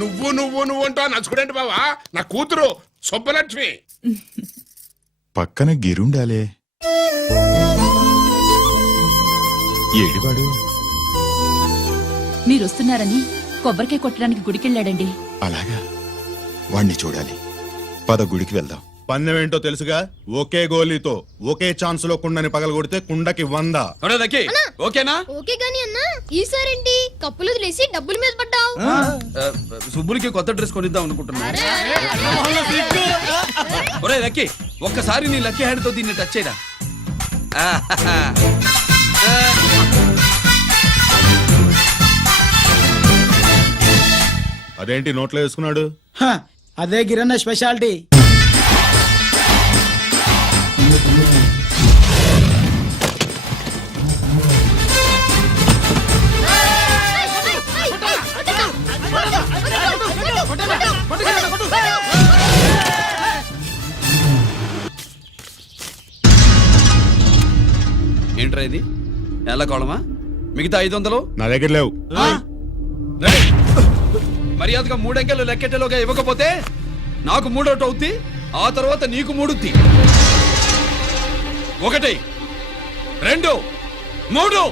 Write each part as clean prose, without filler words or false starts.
నువ్వు నువ్వు నువ్వు అంటా నచ్చుకునేంటి బావా? నా కూతురు సుబ్బలక్ష్మి. పక్కన గిరుండాలే. ఏడివాడు? మీరొస్తున్నారని కొబ్బరికాయ కొట్టడానికి గుడికెళ్ళాడండి. అలాగా, వాణ్ణి చూడాలి. పద గుడికి వెళ్దాం. పందెం ఏంటో తెలుసుగా? ఒకే గోలీతో ఒకే ఛాన్స్ లో కుండని పగలగొడితే కుండకి 100. ఓకేనా? ఓకే గాని అన్నా, ఈసారేంటి కప్పులు వదిలేసి డబ్బుల మీద పడ్డావు? సుబ్బులకి కొత్త డ్రెస్ కొనిద్దాం అనుకుంటున్నా. ఒరే లక్కీ, ఒక్కసారి నీ లక్కీ హ్యాండ్ తో దీన్ని టచ్ చేయరా. అదేంటి నోట్లో వేసుకున్నాడు? అదే గిరన్న స్పెషాలిటీ. ఏంట్రా ఇది? నెల కోళమా? మిగతా 500 నా దగ్గర లేవు. మర్యాదగా 3 అంకెలు లెక్కెట్టలోగా ఇవ్వకపోతే నాకు 3 అవుద్ది, ఆ తర్వాత నీకు 3. 1 2 3.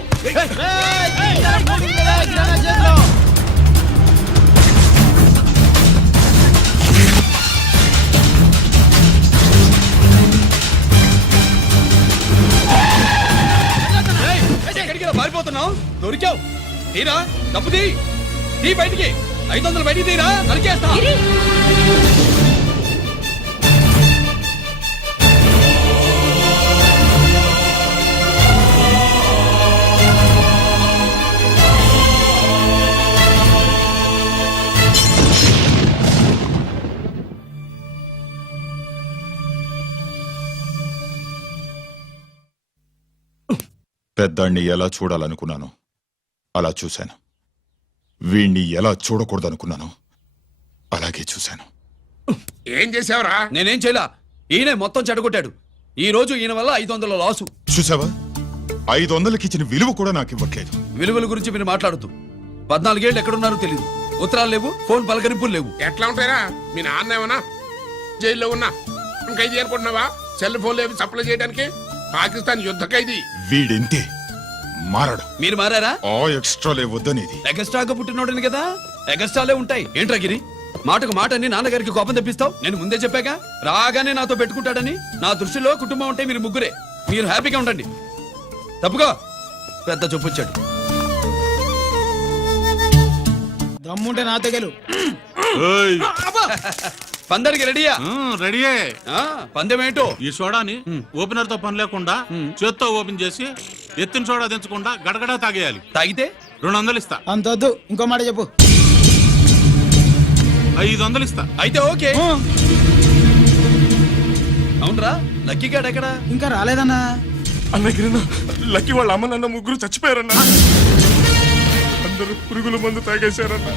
ఎక్కడికి పారిపోతున్నావు? దొరికావు. తీరా డబ్బు తీ బయటికి. 500 బయటికి తీరా, నరికేస్తా. పెద్దాన్ని ఎలా చూడాలనుకున్నాను అలా చూశాను. వీణ్ణి ఎలా చూడకూడదనుకున్నాను అలాగే చూశాను. ఏం చేసావురా? నేనేం చేయలా, ఈయనే మొత్తం చెడగొట్టాడు. ఈ రోజు ఈయన వల్ల 500 లాసు. చూసావా, 500కి ఇచ్చిన విలువ కూడా నాకు ఇవ్వట్లేదు. విలువల గురించి మీరు మాట్లాడుతూ 14 ఏళ్ళు ఎక్కడున్నారో తెలియదు. ఉత్తరాలు లేవు, ఫోన్ పలకరింపులు లేవు. ఎట్లా ఉంటాయిరా? మీ నాన్న ఏమన్నా జైల్లో ఉన్నా ఖైదీ అనుకుంటున్నావా? సెల్ ఫోన్ లేవు సప్లై చేయడానికి. పాకిస్తాన్ యుద్ధ ఖైదీ. వీడింతే మారడు. మీరు మారారా? ఆ ఎక్స్ట్రాలే వద్దనేది. ఎగస్ట్రాగా పుట్టినోడని కదా, ఎగస్ట్రాలే ఉంటాయి. ఏంట్రా గిరి, మాటకు మాట అని నాన్నగారికి కోపం తెప్పిస్తావు? నేను ముందే చెప్పాగా రాగానే నాతో పెట్టుకుంటాడని. నా దృష్టిలో కుటుంబం ఉంటే మీరు ముగ్గురే. మీరు హ్యాపీగా ఉండండి. తప్పుగా పెద్ద చొప్పొచ్చాడు. దమ్ముంటే నా తెగలు. పందరికి రెడీయా? రెడీయే. పందెం ఏంటో? ఈ సోడాని ఓపెనర్ తో పని లేకుండా చేత్తో ఓపెన్ చేసి ఎత్తిన సోడా దించకుండా గడగడా తాగేయాలి. తాగితే 200 ఇస్తా. అంతొద్దు, ఇంకో మాట చెప్పు. 500 ఇస్తా. అయితే ఓకే. అవునరా, లక్కీ గాడు ఎక్కడా? ఇంకా రాలేదన్నా. అన్నగిరిన లక్కీ వాళ్ళ అమ్మ నాన్న ముగ్గురు చచ్చిపోయారన్నా. అందరూ పురుగుల మందు తాగేశారన్నా.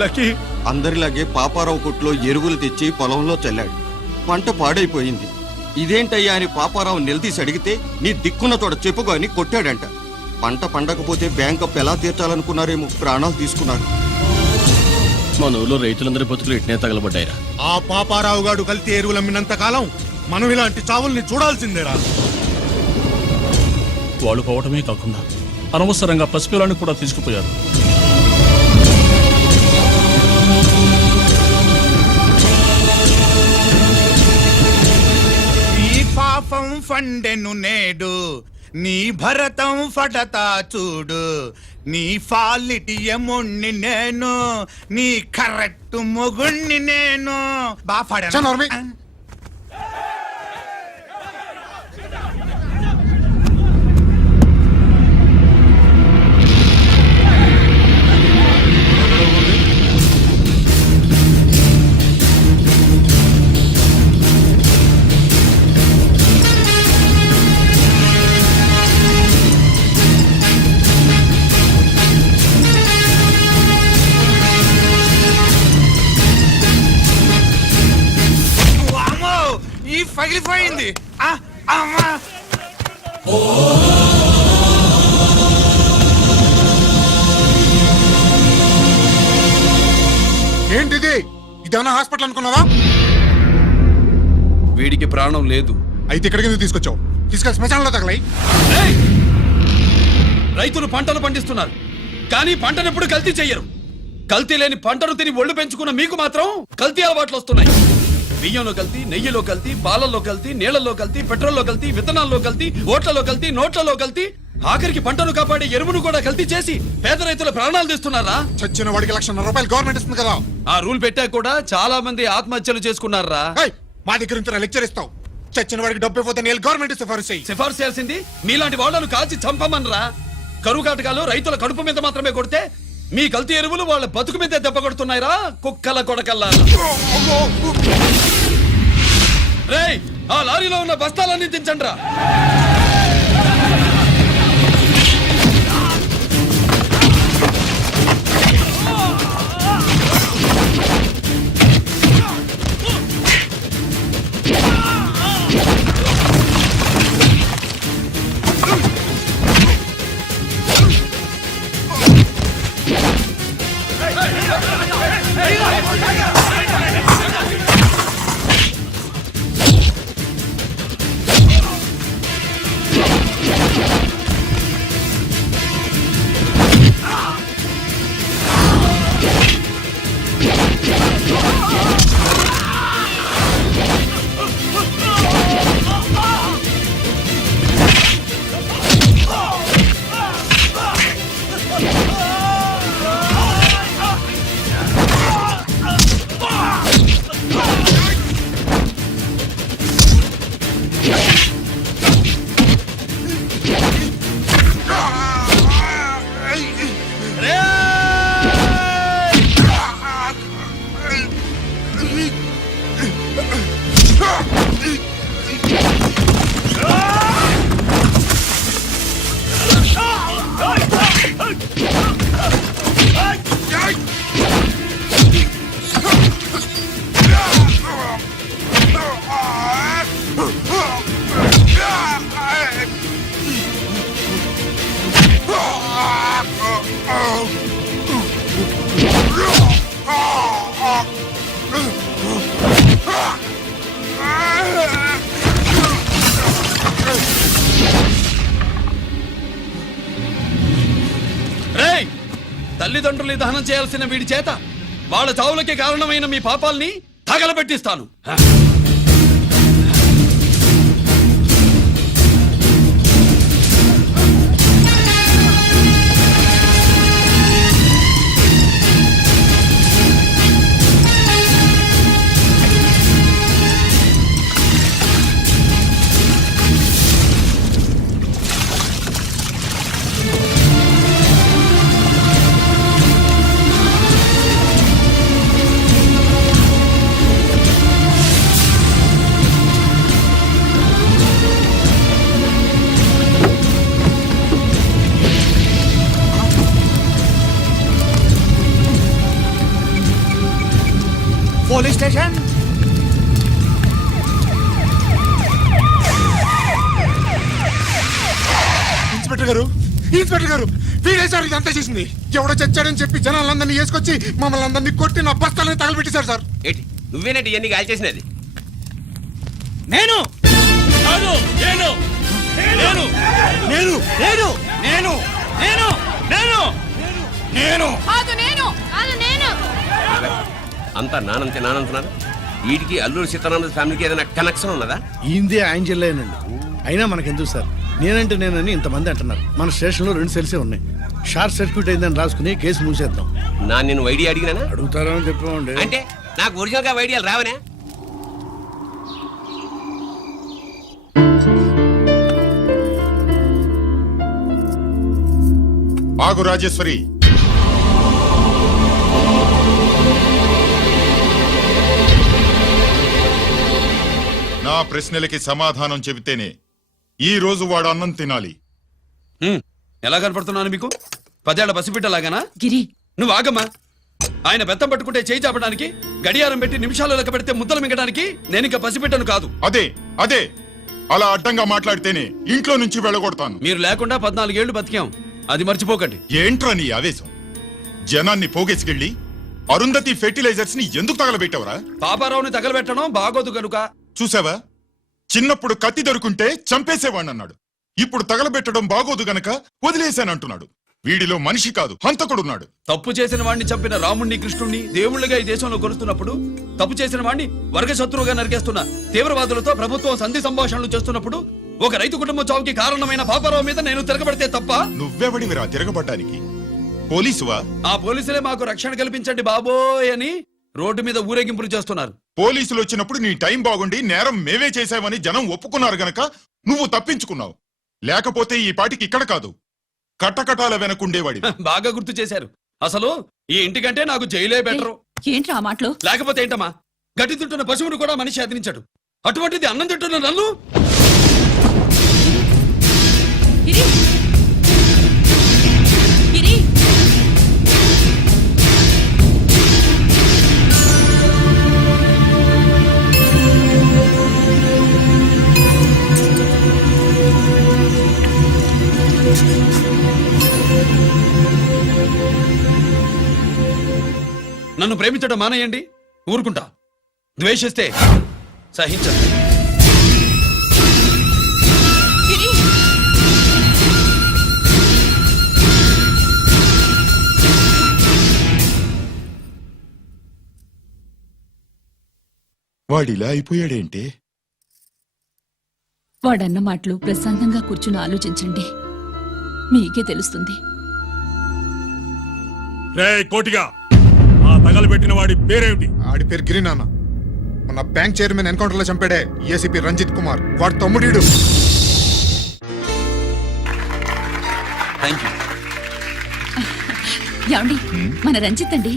లక్కీ అందరిలాగే పాపారావు కొట్లో ఎరువులు తెచ్చి పొలంలో చల్లాడు. పంట పాడైపోయింది. ఇదేంటయ్యా అని పాపారావు నిలదీసి అడిగితే నీ దిక్కున్న తోడ చెప్పుకో అని కొట్టాడంట. పంట పండకపోతే బ్యాంక్ అప్పు ఎలా తీర్చాలనుకున్నారేమో ప్రాణాలు తీసుకున్నారు. మన ఊళ్ళో రైతులందరి బతుకులు ఇట్నే తగలబడ్డాయిరా. ఆ పాపారావు గాడు కల్తీ ఎరువులు అమ్మినంత కాలం మనం ఇలాంటి చావుల్ని చూడాల్సిందేరా. వాళ్ళు పోవటమే కాకుండా అనవసరంగా పసిపిల్లని కూడా తీసుకుపోయారు. పాపం ఫండెను నేడు నీ భరతం ఫడతా చూడు. నీ ఫాలిటి ఎముణ్ణి నేను, నీ కరెక్ట్ మొగుణ్ణి నేను. పగిలిపోయింది ఆ, అమ్మా. ఏంటిది ఇదేమన్నా హాస్పిటల్ అనుకున్నావా? వీడికి ప్రాణం లేదు. అయితే ఇక్కడికి ఎందుకు తీసుకొచ్చావు? తీసుకెళ్ళి శ్మశానంలో తగలై. ఏయ్! రైతులు పంటలు పండిస్తున్నారు కానీ పంటను ఎప్పుడు కల్తీ చెయ్యరు. కల్తీ లేని పంటను తిని ఒళ్ళు పెంచుకున్న మీకు మాత్రం కల్తీ అలవాట్లు వస్తున్నాయి. బియ్యంలో కల్తీ, నెయ్యిలో కల్తీ, పాలల్లో కల్తీ, నీళ్లలో కల్తీ, పెట్రోల్లో కల్తీ, విత్తనాల్లో కల్తీ, ఓట్లలో కల్తీ, నోట్లలో కల్తీ, ఆఖరికి పంటను కాపాడే ఎరువును కూడా కల్తీ చేసి పేద రైతుల ప్రాణాలు తీస్తున్నారా? చచ్చిన వాడికి ₹1,00,000 గవర్నమెంట్ ఇస్తుంది కదా. ఆ రూల్ పెట్టా కూడా చాలా మంది ఆత్మహత్యలు చేసుకున్నారా? ఏయ్, మా దగ్గర ఇంత లెక్చర్ ఇస్తావు. చచ్చిన వాడికి డబ్బు ఇవ్వతే నేను గవర్నమెంట్ సిఫారసు చెయ్యి. సిఫార్సు చేయాల్సింది మీలాంటి వాళ్ళను కాల్చి చంపమనరా? కరువు కాటకాలు రైతుల కడుపు మీద మాత్రమే కొడితే మీ కల్తీ ఎరువులు వాళ్ళ బతుకు మీద దెబ్బ కొడుతున్నాయిరా కుక్కల కొడకల్లా. రేయ్, ఆ లారీలో ఉన్న బస్తాలన్నీ దించండి రా. తల్లిదండ్రులు దహనం చేయాల్సిన వీడి చేత వాళ్ళ చావులకి కారణమైన మీ పాపాల్ని తగలబెట్టిస్తాను. Police station. ఇన్స్పెక్టర్ గారు, ఇన్స్పెక్టర్ గారు, వీడేసారు ఇదంతా చేసింది. ఎవడో చచ్చాడని చెప్పి జనాలందరినీ వేసుకొచ్చి మమ్మల్ని అందరినీ కొట్టి నా బస్తాలని తగలబెట్టేశారు సార్. ఏంటి నువ్వేనండి ఇవన్నీ కాల్ చేసినది? నేను కాదు, నేను నేను నేను నేను నేను నేను నేను నేను కాదు నేను కాదు నేను అంతా నానంతే నానంటున్నారు. వీటికి అల్లూరి సీతారామరాజు ఫ్యామిలీకి ఏదైనా కనెక్షన్ ఉన్నదా? ఈందే యాంజల్లేనండి. అయినా మనకెందుకు సార్, నేనంటే నేనని ఇంతమంది అంటున్నారు. మన స్టేషన్ లో 2 సెల్సే ఉన్నాయి. షార్ట్ సర్క్యూట్ అయిందని రాసుకుని కేసు మూసేద్దాం. నా నేను వైడి అడిగినానా? అడుగుతారని చెప్పండి. అంటే నాకు ఒరిజినల్ గా ఐడియాలు రావనే? ఆగు రాజేశ్వరి, నా ప్రశ్నలకి సమాధానం చెబితేనే ఈ రోజు వాడు అన్నం తినాలి. ఎలా కనపడుతున్నాను మీకు? 10 ఏళ్ల పసిబిడ్డలాగానా? గిరి, నువ్వు ఆగమ్మా. ఆయన బెత్తం పట్టుకుంటే చేయి చాపడానికి, గడియారం పెట్టి నిమిషాలు లెక్క పెడితే ముద్దలు మింగడానికి నేను ఇంకా పసిబిడ్డను కాదు. అదే అదే అలా అడ్డంగా మాట్లాడితేనే ఇంట్లో నుంచి వెళ్ళగొడతాను. మీరు లేకుండా 14 ఏళ్లు బతికాం, అది మర్చిపోకండి. ఏంట్రా నీ ఆవేశం? జనాన్ని పోగేసుకెళ్ళి అరుంధతి ఫెర్టిలైజర్స్ ని ఎందుకు తగలబెట్టావురా? పాపారావుని తగలబెట్టడం బాగోదు గనుక. చూసావా, చిన్నప్పుడు కత్తి దొరుకుంటే చంపేసేవాణ్ణన్నాడు. ఇప్పుడు తగలబెట్టడం బాగోదు గనక వదిలేశానంటున్నాడు. వీడిలో మనిషి కాదు, హంతకుడున్నాడు. తప్పు చేసిన వాడిని చంపిన రాముణ్ణి కృష్ణుణ్ణి దేవుళ్ళుగా ఈ దేశంలో కొలుస్తున్నప్పుడు, తప్పు చేసిన వాడిని వర్గ శత్రువుగా నరికేస్తున్న తీవ్రవాదులతో ప్రభుత్వం సంధి సంభాషణలు చేస్తున్నప్పుడు, ఒక రైతు కుటుంబం చావుకి కారణమైన పాపారావు మీద నేను తిరగబడితే తప్ప? నువ్వెవడివిరా తిరగబడ్డానికి? పోలీసువా? ఆ పోలీసులే మాకు రక్షణ కల్పించండి బాబోయ్ అని రోడ్డు మీద ఊరేగింపులు చేస్తున్నారు. పోలీసులు వచ్చినప్పుడు నీ టైం బాగుండి నేరం మేమే చేశామని జనం ఒప్పుకున్నారు గనక నువ్వు తప్పించుకున్నావు. లేకపోతే ఈ పాటికి ఇక్కడ కాదు, కటకటాల వెనకుండేవాడి. బాగా గుర్తు చేశారు. అసలు ఈ ఇంటికంటే నాకు జైలే బెటరు. ఏంట్రా ఆ మాటలు? లేకపోతే ఏంటమ్మా, గడ్డి తింటున్న పశువును కూడా మనిషి అదిరించాడు, అటువంటిది అన్నం తింటున్న నన్ను? గిరి! గిరి! నన్ను ప్రేమించడం మానేయండి, ఊరుకుంటా. ద్వేషిస్తే సహించండి. గిరి! వాడిలా అయిపోయాడేంటి? వాడన్న మాటలు ప్రశాంతంగా కూర్చుని ఆలోచించండి, మీకే తెలుస్తుంది. రే కోటిగా, ఆ తగలబెట్టిన వాడి పేరేమిటి? ఆడి పేరు గిరి నాన్న. మన బ్యాంక్ చైర్మన్ ఎన్కౌంటర్ లో చంపాడే ఏసీపీ రంజిత్ కుమార్, వాడు తమ్ముడీడు. Thank you. ఏమండి, మన రంజిత్ అండి.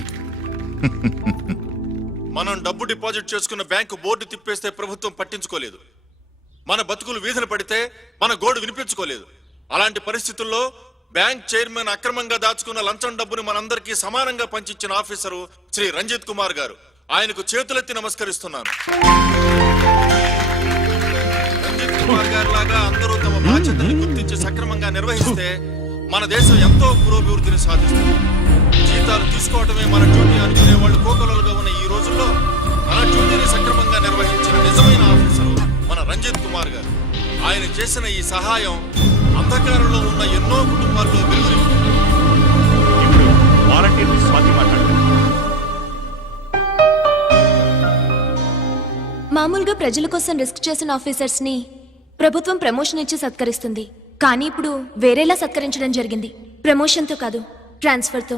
మనం డబ్బు డిపాజిట్ చేసుకున్న బ్యాంకు బోర్డు తిప్పేస్తే ప్రభుత్వం పట్టించుకోలేదు. మన బతుకులు వీధులు పడితే మన గోడు వినిపించుకోలేదు. అలాంటి పరిస్థితుల్లో బ్యాంక్ చైర్మన్ అక్రమంగా దాచుకున్న లంచం డబ్బుని మనందరికీ సమానంగా పంచిచ్చిన ఆఫీసరు శ్రీ రంజిత్ కుమార్ గారు. ఆయనకు చేతులెత్తి నమస్కరిస్తున్నాను. రంజిత్ కుమార్ గారి లాగా అందరూ తమ బాధ్యతల్ని గుర్తించి సక్రమంగా నిర్వహిస్తే మన దేశం ఎంతో పురోభివృద్ధిని సాధిస్తుంది. జీతాలు తీసుకోవటమే మన డ్యూటీ అనుకునే వాళ్ళు కోకొలలుగా ఉన్న ఈ రోజుల్లో మన డ్యూటీని సక్రమంగా నిర్వహించిన నిజమైన ఆఫీసరు మన రంజిత్ కుమార్ గారు. ఆయన చేసిన ఈ సహాయం అంధకారంలో ఉన్న ఎన్నో కుటుంబాల్లో వెలుగుని. మామూలుగా ప్రజల కోసం రిస్క్ చేసిన ఆఫీసర్స్ ని ప్రభుత్వం ప్రమోషన్ ఇచ్చి సత్కరిస్తుంది. కానీ ఇప్పుడు వేరేలా సత్కరించడం జరిగింది. ప్రమోషన్ తో కాదు, ట్రాన్స్ఫర్ తో.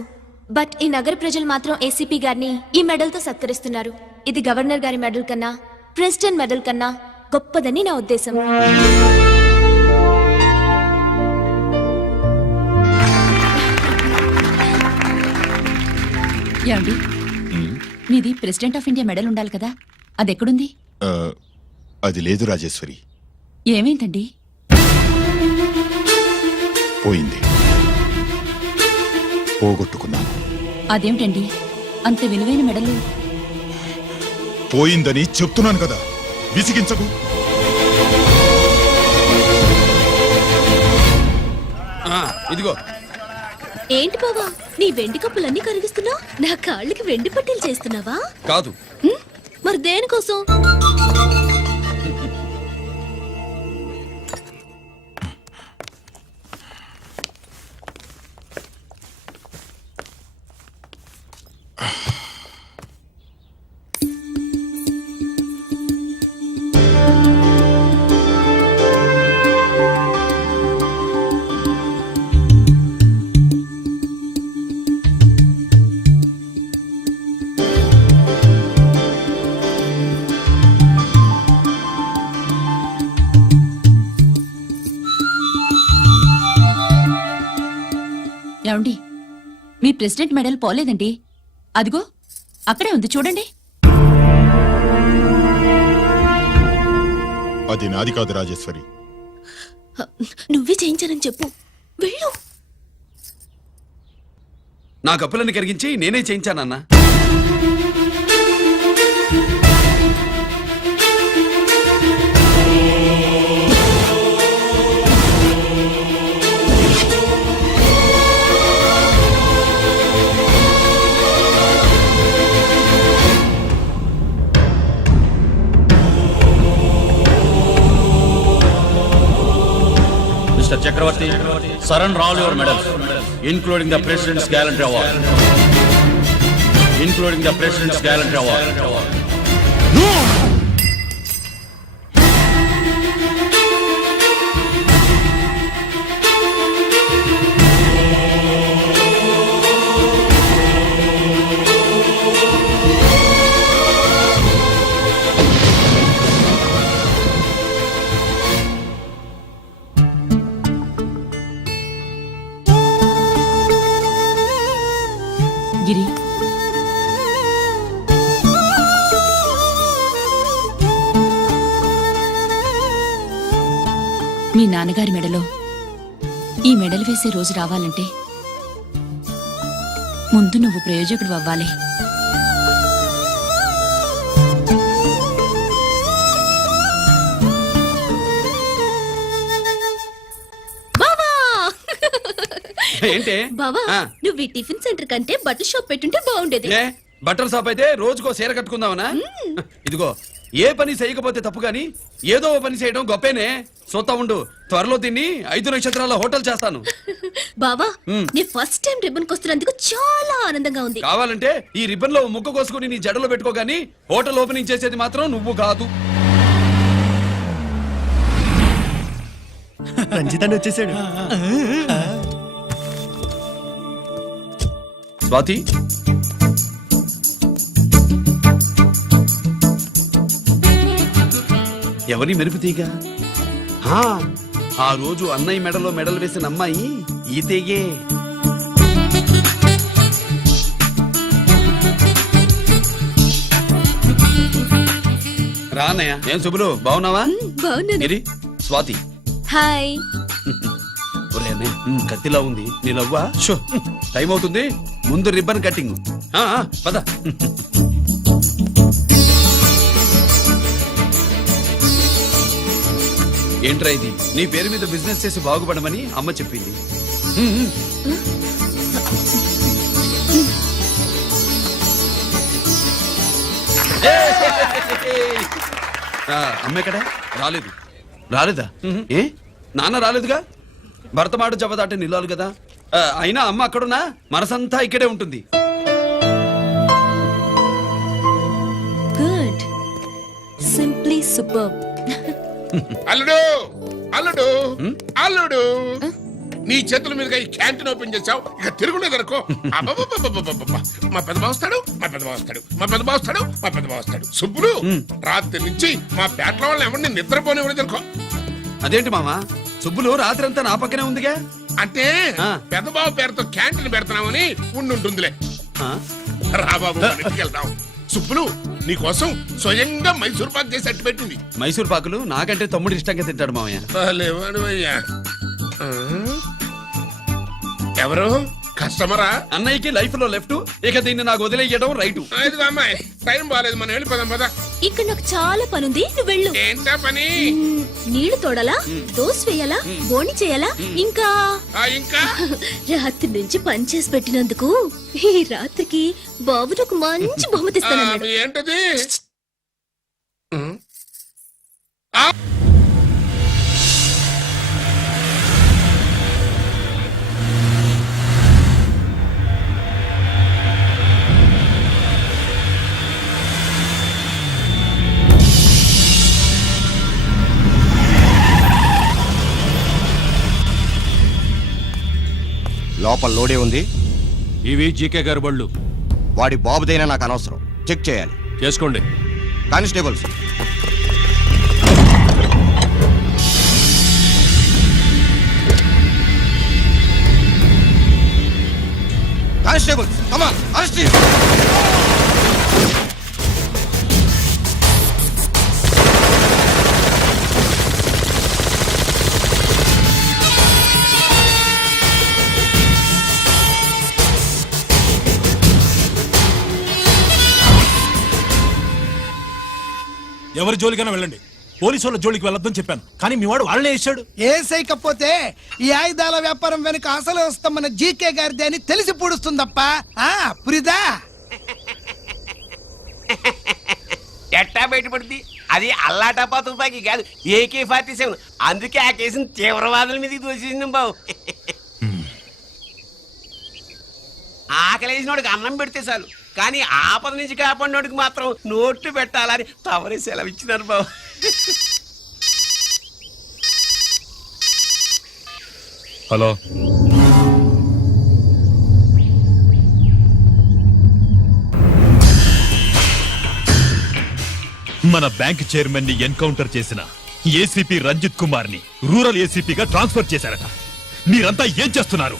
బట్ ఈ నగర ప్రజలు మాత్రం ఏసీపీ గారిని ఈ మెడల్ తో సత్కరిస్తున్నారు. ఇది గవర్నర్ గారి మెడల్ కన్నా, ప్రెసిడెంట్ మెడల్ కన్నా గొప్పదని నా ఉద్దేశం. ఏమండి, మీది ప్రెసిడెంట్ ఆఫ్ ఇండియా మెడల్ ఉండాలి కదా, అదెక్కడుంది? అది లేదు రాజేశ్వరి. ఏమైందండి? పోయింది, పోగొట్టుకున్నాను. అదేమిటండి అంత విలువైన మెడలు? పోయిందని చెప్తున్నాను కదా, విసిగించకు. ఇదిగో. ఏంటి బావా, నీ వెండి కప్పులన్నీ కరిగిస్తున్నావు? నా కాళ్ళకి వెండి పట్టీలు చేస్తున్నావా? కాదు. మరి దేనికోసం? ఏమండి, మీ ప్రెసిడెంట్ మెడల్ పోలేదండి, అదిగో అక్కడే ఉంది చూడండి. అది నాది కాదు రాజేశ్వరి. నువ్వే చేయించానని చెప్పు, వెళ్ళు. నా కప్పులను కరిగించి నేనే చేయించానన్నా. Chakravarthy, surrender all your medals, including the president's gallantry award. Including the President's Gallantry Award. Giri, మీ నాన్నగారి మెడలో ఈ మెడలు వేసే రోజు రావాలంటే ముందు నువ్వు ప్రయోజకుడు అవ్వాలి. ఏంటి బావా ఆ, నువ్వు ఈ టిఫిన్ సెంటర్ కంటే బట్టల షాప్ పెట్టుంటే బాగుండేది. ఏ బట్టల షాప్ అయితే రోజుకో చీర కట్టుకుందామనా? ఇదిగో ఏ పని చేయకపోతే తప్పు గాని ఏదో ఓ పని చేయడం గొప్పేనే. సొత్తా ఉండు, త్వరలో తిని 5 నక్షత్రాల హోటల్ చేస్తాను. బావా నీ ఫస్ట్ టైం రిబ్బన్ కొస్తున్నందుకు చాలా ఆనందంగా ఉంది. కావాలంటే ఈ రిబ్బన్ లో ముక్క కోసుకుని నీ జడలో పెట్టుకో గాని హోటల్ ఓపెనింగ్ చేసేది మాత్రం నువ్వు కాదు. రంజితాన్ని వచ్చేసాడు. స్వాతి, ఎవరి మెరుపు తీగ? ఆ రోజు అన్నయ్య మెడలో మెడలు వేసిన అమ్మాయి ఈ తీగే. రా అన్నయ్య. ఏం శుభులు, బాగున్నావా? బాగున్నాను. ఇది స్వాతి. హాయ్. ఒరే అన్నయ్య, కత్తిలా ఉంది నీ నవ్వా? షో, టైం అవుతుంది, ముందు రిబ్బన్ కటింగ్. పద. ఏంట్రా ఇది? నీ పేరు మీద బిజినెస్ చేసి బాగుపడమని అమ్మ చెప్పింది. అమ్మ ఎక్కడా? రాలేదు. రాలేదా? ఏ నాన్న రాలేదుగా? భర్త మాట జబదాటే నిల్లాలి కదా. అయినా అమ్మ అక్కడున్నా మనసంతా ఇక్కడే ఉంటుంది. Good, simply super. అల్లుడు అల్లుడు అల్లుడు, నీ చేతుల మీదుగా ఈ క్యాంటీన్ ఓపెన్ చేసావు, ఇక తిరుగులేదనుకో. మా పెద్ద బావస్తాడు, మా పెద్ద బావస్తాడు, మా పెద్ద బావస్తాడు, మా పెద్ద బావస్తాడు. సుబ్బులు రాత్రి నుంచి మా పేటల వాళ్ళని ఎవరిని నిద్రపోనివ్వలేదు అనుకో. అదేంటి మామ, సుబ్బులు రాత్రంతా నా పక్కనే ఉందిగా? అంటే పెద్ద బావ పేరుతో క్యాంటీన్ పెడుతున్నామని ఉండుంటుందిలే. రా బాబు, ఇంటికి వెళ్దాం. సుబ్బులు నీకోసం స్వయంగా మైసూర్ పాక్ చేసి అట్టు పెట్టింది. మైసూర్ పాకులు నాకంటే తమ్ముడు ఇష్టంగా తింటాడు మామయ్య. ఎవరు కస్టమరా? అన్నయ్యకి లైఫ్ లో లెఫ్ట్, ఇక దీన్ని నాకు వదిలేయడం రైట్. అమ్మాయి టైం బాగాలేదు, మనం వెళ్ళిపోదాం పద. ఇక్కడ నాకు చాలా పనుంది, నువ్వు వెళ్ళు. ఏంటా పని? నీళ్లు తోడాలా, దోశ వేయాలా, బోని చేయాలా, ఇంకా ఇంకా రాత్రి నుంచి పని చేసి పెట్టినందుకు ఈ రాత్రికి బాబు నాకు మంచి బహుమతి ఇస్తానన్నాడు. ఏంటది? లోపల లోడే ఉంది. ఇవి జీకే గారి బళ్ళు. వాడి బాబుదైనా నాకు అనవసరం, చెక్ చేయాలి. చేసుకోండి. Constables, constables, come on, arrest him. ఎవరి జోలికైనా వెళ్ళండి, పోలీసు వాళ్ళ జోలికి వెళ్ళొద్దని చెప్పాను, కానీ మీ వాడు వాళ్ళనే వేసాడు. ఏసైకపోతే ఈ ఆయుధాల వ్యాపారం వెనుక అసలు వస్తామన్న జీకే గారిది అని తెలిసి పూడుస్తుందప్ప. పురిదా ఎట్టా బయటపడింది? అది అల్లాటప్పా తుపాకీ కాదు, AK-47. అందుకే ఆ కేసుని తీవ్రవాదుల మీదకి దోషింది బాబు. ఆకలేసినోడికి అన్నం పెడితే చాలు, కానీ ఆపద నుంచి కాపాడినోడికి మాత్రం నోట్లు పెట్టాలని తవరే సెలవు ఇచ్చినారు బాబు. హలో, మన బ్యాంక్ చైర్మన్ ని ఎన్కౌంటర్ చేసిన ఏసీపీ రంజిత్ కుమార్ ని రూరల్ ఏసీపీగా ట్రాన్స్ఫర్ చేశారట. మీరంతా ఏం చేస్తున్నారు?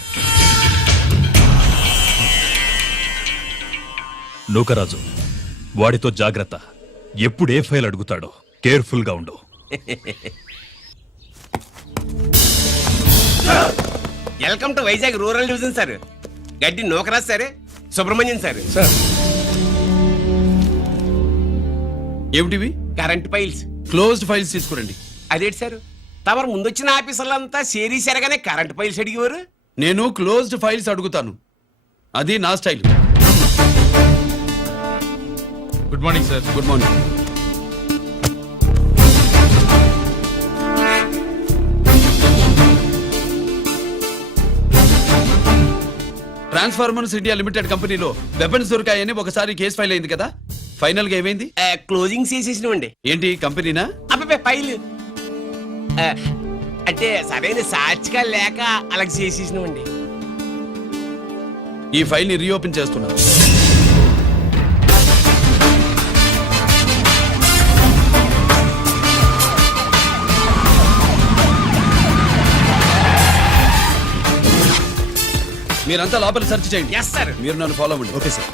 నూకరాజు, వాడితో జాగ్రత్త. ఎప్పుడు ఏ ఫైల్ అడుగుతాడో కేర్ఫుల్ గా ఉండు. Welcome to Vizag rural division sir. Gaddi Nookaraj sir, Subrahmanyam sir. ఏమిటివి? Current files. క్లోజ్డ్ ఫైల్స్ తీసుకురండి. అదేంటి సార్, తమరు ముందొచ్చిన ఆఫీసర్లంతా సేరీసారగానే కరెంట్ ఫైల్స్ అడిగేవారు. నేను క్లోజ్డ్ ఫైల్స్ అడుగుతాను, అది నా style. Good morning sir. Good morning. Transformers India limited కంపెనీలో వెపన్స్ దొరికాయని ఒకసారి కేసు ఫైల్ అయింది కదా, ఫైనల్ గా ఏమైంది? క్లోజింగ్ చేసేసినవండి. ఏంటి కంపెనీనా? అబ్బాయి ఫైల్ అంటే సరైన సాక్షిగా లేక అలా చేసేసినవండి. ఈ ఫైల్ ని రీఓపెన్ చేస్తున్నా. మీరంతా లోపల సెర్చ్ చేయండి. Yes sir. మీరు నన్ను ఫాలో అవ్వండి. Okay sir.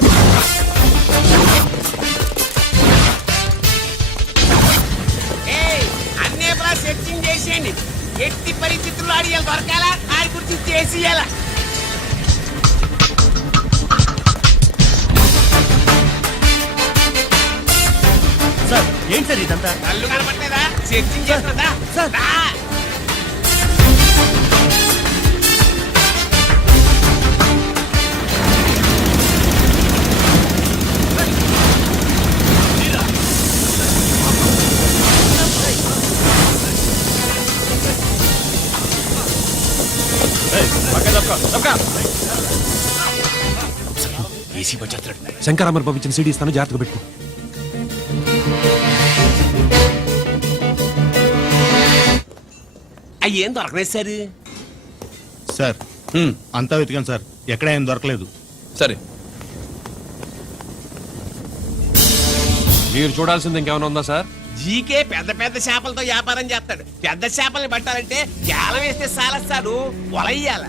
అన్నే సెర్చింగ్ చేసేయండి. ఎట్టి పరిస్థితుల్లో అడిగాలి దొరకాలా, ఆడి గురించి చేసేయాలా. సార్ ఏంటి సార్ ఇదంతా? కళ్ళు కనపడలేదా? సెర్చింగ్ చేస్తున్నదా? సార్. రా. ఏసీ వచ్చేస్తాడు. శంకరామర్ పంపించిన సీడీ ఇస్తాను, జాగ్రత్తగా పెట్టుకో. ఏం దొరకలేదు సార్. సార్ అంతా వెతికాను సార్, ఎక్కడ ఏం దొరకలేదు. సరే, మీరు చూడాల్సింది ఇంకేమైనా ఉందా సార్? జీకే పెద్ద పెద్ద చేపలతో వ్యాపారం చేస్తాడు. పెద్ద చేపల్ని పట్టాలంటే కేలం వేస్తే సాలస్తాడు, వలయ్యాల.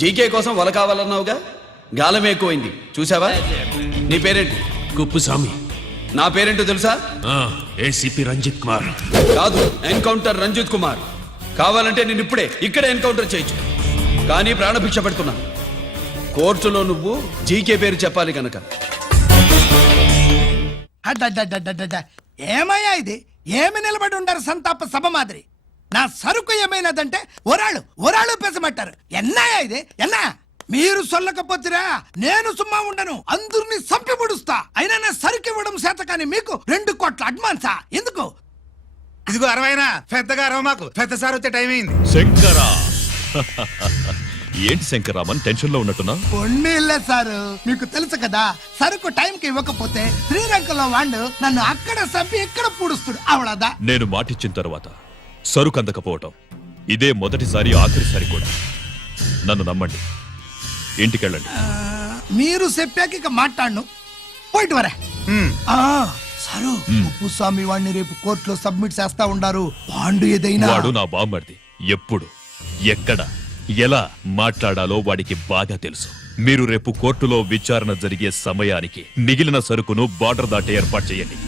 జీకే కోసం వల కావాలన్నావుగా, గాలం ఎక్కువైంది చూసావా? నీ పేరేంటి? కుప్పుస్వామి. నా పేరేంటో తెలుసా? ఏసీపీ రంజిత్ కుమార్. కాదు, ఎన్కౌంటర్ రంజిత్ కుమార్. కావాలంటే నేను ఇప్పుడే ఇక్కడే ఎన్కౌంటర్ చేయొచ్చు, కానీ ప్రాణభిక్ష పెడుతున్నా. కోర్టులో నువ్వు జీకే పేరు చెప్పాలి కనుక. అడ్డడ్డడ్డడ్డడ్డ. ఏమయ్యా ఇది? ఏమి నిలబడి ఉండారు సంతాప సభ మాదిరి? నా సరుకు ఏమైనదంటే ఒరాళ్ళు పెసమంటారు. ఎన్నాయా ఇది? ఎన్నా మీరు సొల్లకపోతురా నేను సుమ్మా ఉండను, అందరినీ సంపి పొడుస్తా. అయినా నా సరుకు ఇవ్వడం చేత కానీ మీకు 2 కోట్ల అడ్వాన్సా? ఎందుకు? ఇదిగో 60 పెద్దగా అరవ మాకు, పెద్ద సార్ వచ్చే టైం అయింది. శంకరా ఏంటి శంకరామన్ టెన్షన్ లో ఉన్నట్టున్నా? కొన్నిళ్ళే సారు, మీకు తెలుసు కదా, సరుకు టైంకి ఇవ్వకపోతే శ్రీరంగంలో వాడు నన్ను అక్కడ సంపి ఇక్కడ పూడుస్తుడు. అవడదా? నేను మాటిచ్చిన తర్వాత సరుకు అందకపోవటం ఇదే మొదటిసారి, ఆఖరిసారి కూడా. నన్ను నమ్మండి, ఇంటికెళ్ళండి. మీరు చెప్పాక ఇక మాట్లాడను. పోయిట్ వరే. సరు ఉప్పుస్వామి వాడిని రేపు కోర్టులో సబ్మిట్ చేస్తా ఉండారు. వాడు ఏదైనా వాడు నా బామ్మర్ది. ఎప్పుడు, ఎక్కడ, ఎలా మాట్లాడాలో వాడికి బాగా తెలుసు. మీరు రేపు కోర్టులో విచారణ జరిగే సమయానికి మిగిలిన సరుకును బార్డర్ దాటి ఏర్పాటు చేయండి.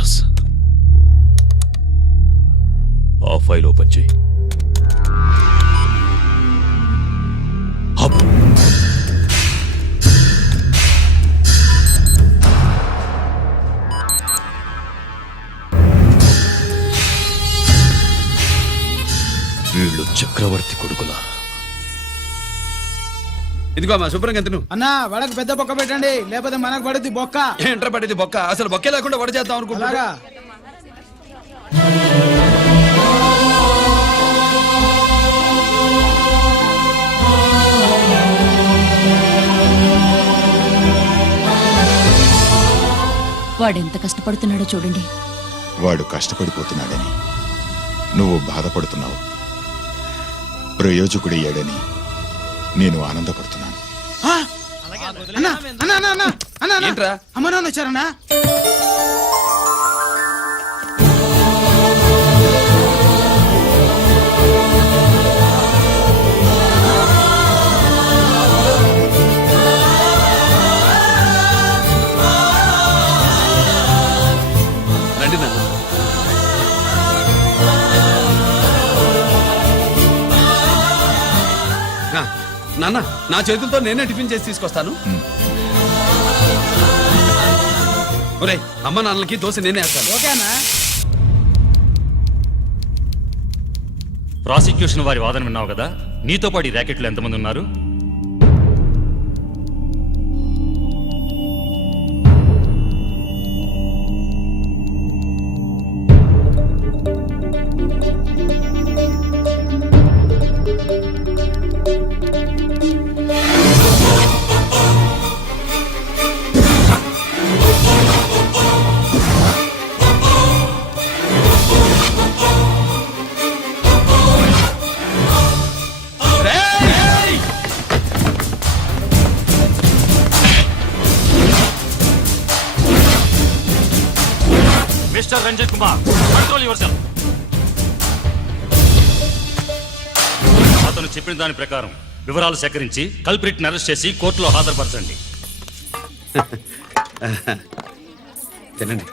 ఎస్, ఆ ఫైల్ ఓపెన్ చేయి. అప్. వీళ్ళు చక్రవర్తి కొడుకులా? ఇదిగో మా శుభ్రంగా ఎంత అన్నా వడకు పెద్ద బొక్క పెట్టండి, లేకపోతే మనకు పడుద్ది బొక్క. ఏంట్రా పడేది బొక్క? అసలు బొక్కే లేకుండా వడ చేద్దాం అనుకుంటున్నా. వాడెంత కష్టపడుతున్నాడో చూడండి. వాడు కష్టపడిపోతున్నాడని నువ్వు బాధపడుతున్నావు, ప్రయోజకుడయ్యాడని నేను ఆనందపడుతున్నాను. ఏంట్రా? అమ్మ నాన్న వచ్చారన్నా? రండి నాన్న. నాన్న, నా చేతులతో నేనే టిఫిన్ చేసి తీసుకొస్తాను. ఒరే, అమ్మ నాన్నలకి దోశ నేనే వేస్తాను. ఓకేనా? ప్రాసిక్యూషన్ వారి వాదన విన్నావు కదా, నీతో పాటు ఈ ర్యాకెట్లు ఎంతమంది ఉన్నారు? Mister Ranjith Kumar, control yourself. అతను చెప్పిన దాని ప్రకారం వివరాలు సేకరించి కల్ప్రిట్ అరెస్ట్ చేసి కోర్టులో హాజరుపరచండి. తినండి.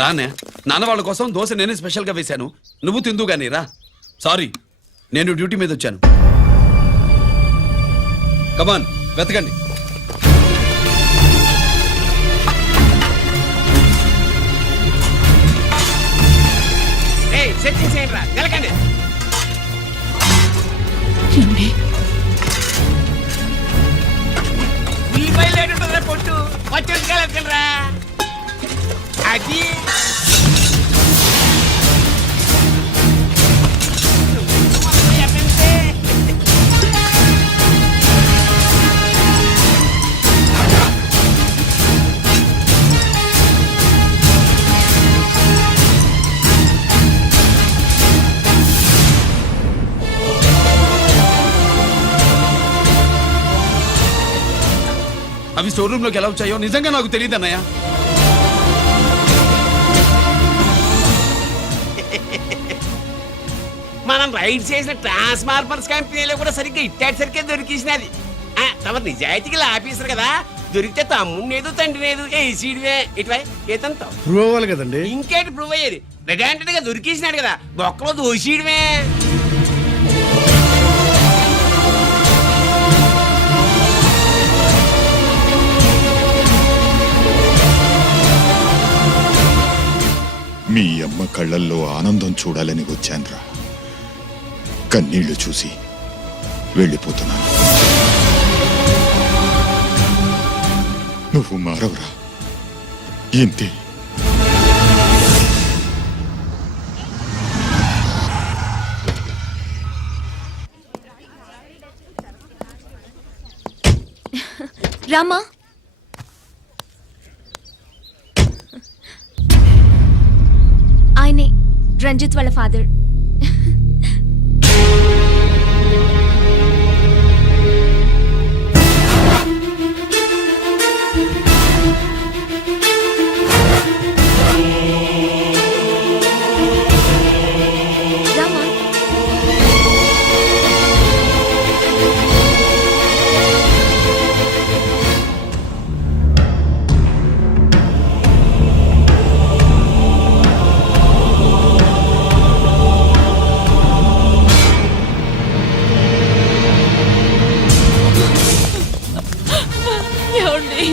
రానే, నాన్న వాళ్ళ కోసం దోశ నేనే స్పెషల్గా వేశాను, నువ్వు తిందు గానీ రా. సారీ, నేను డ్యూటీ మీద వచ్చాను. కమాన్, వెతకండి. సెర్చింగ్ చేయండి రా, గెలకండి. ఉల్లిపాయలు లేటుంటుందిరా పొట్టు, వచ్చేసి గెలకండి. అది అవి స్టోర్ రూమ్ లోకి ఎలా వచ్చాయో నిజంగా నాకు తెలియదు అన్నయ్య. మనం రైడ్ చేసిన ట్రాన్స్ఫార్మర్స్ కంపెనీలో కూడా సరిగ్గా ఇట్టాడు సరిగ్గా దొరికేసినది తమ నిజాయితీకి ఆఫీసర్ కదా, దొరికితే తమ్ముడేదు తండ్రినేదు ఏసీడివే ఇటువై ఏతంతో ప్రూవ్ అవ్వాలి కదండి. ఇంకేటి ప్రూవ్ అయ్యేది? రెడ్ గా దొరికేసినాడు కదా, బొక్కలో దోషీయడమే. మీ అమ్మ కళ్ళల్లో ఆనందం చూడాలని వచ్చాన్రా, కన్నీళ్లు చూసి వెళ్ళిపోతున్నాను. నువ్వు మారవురా, ఇంతే. రామా, ఆయనే రంజిత్ వాళ్ళ ఫాదర్. రామా, ఏమండి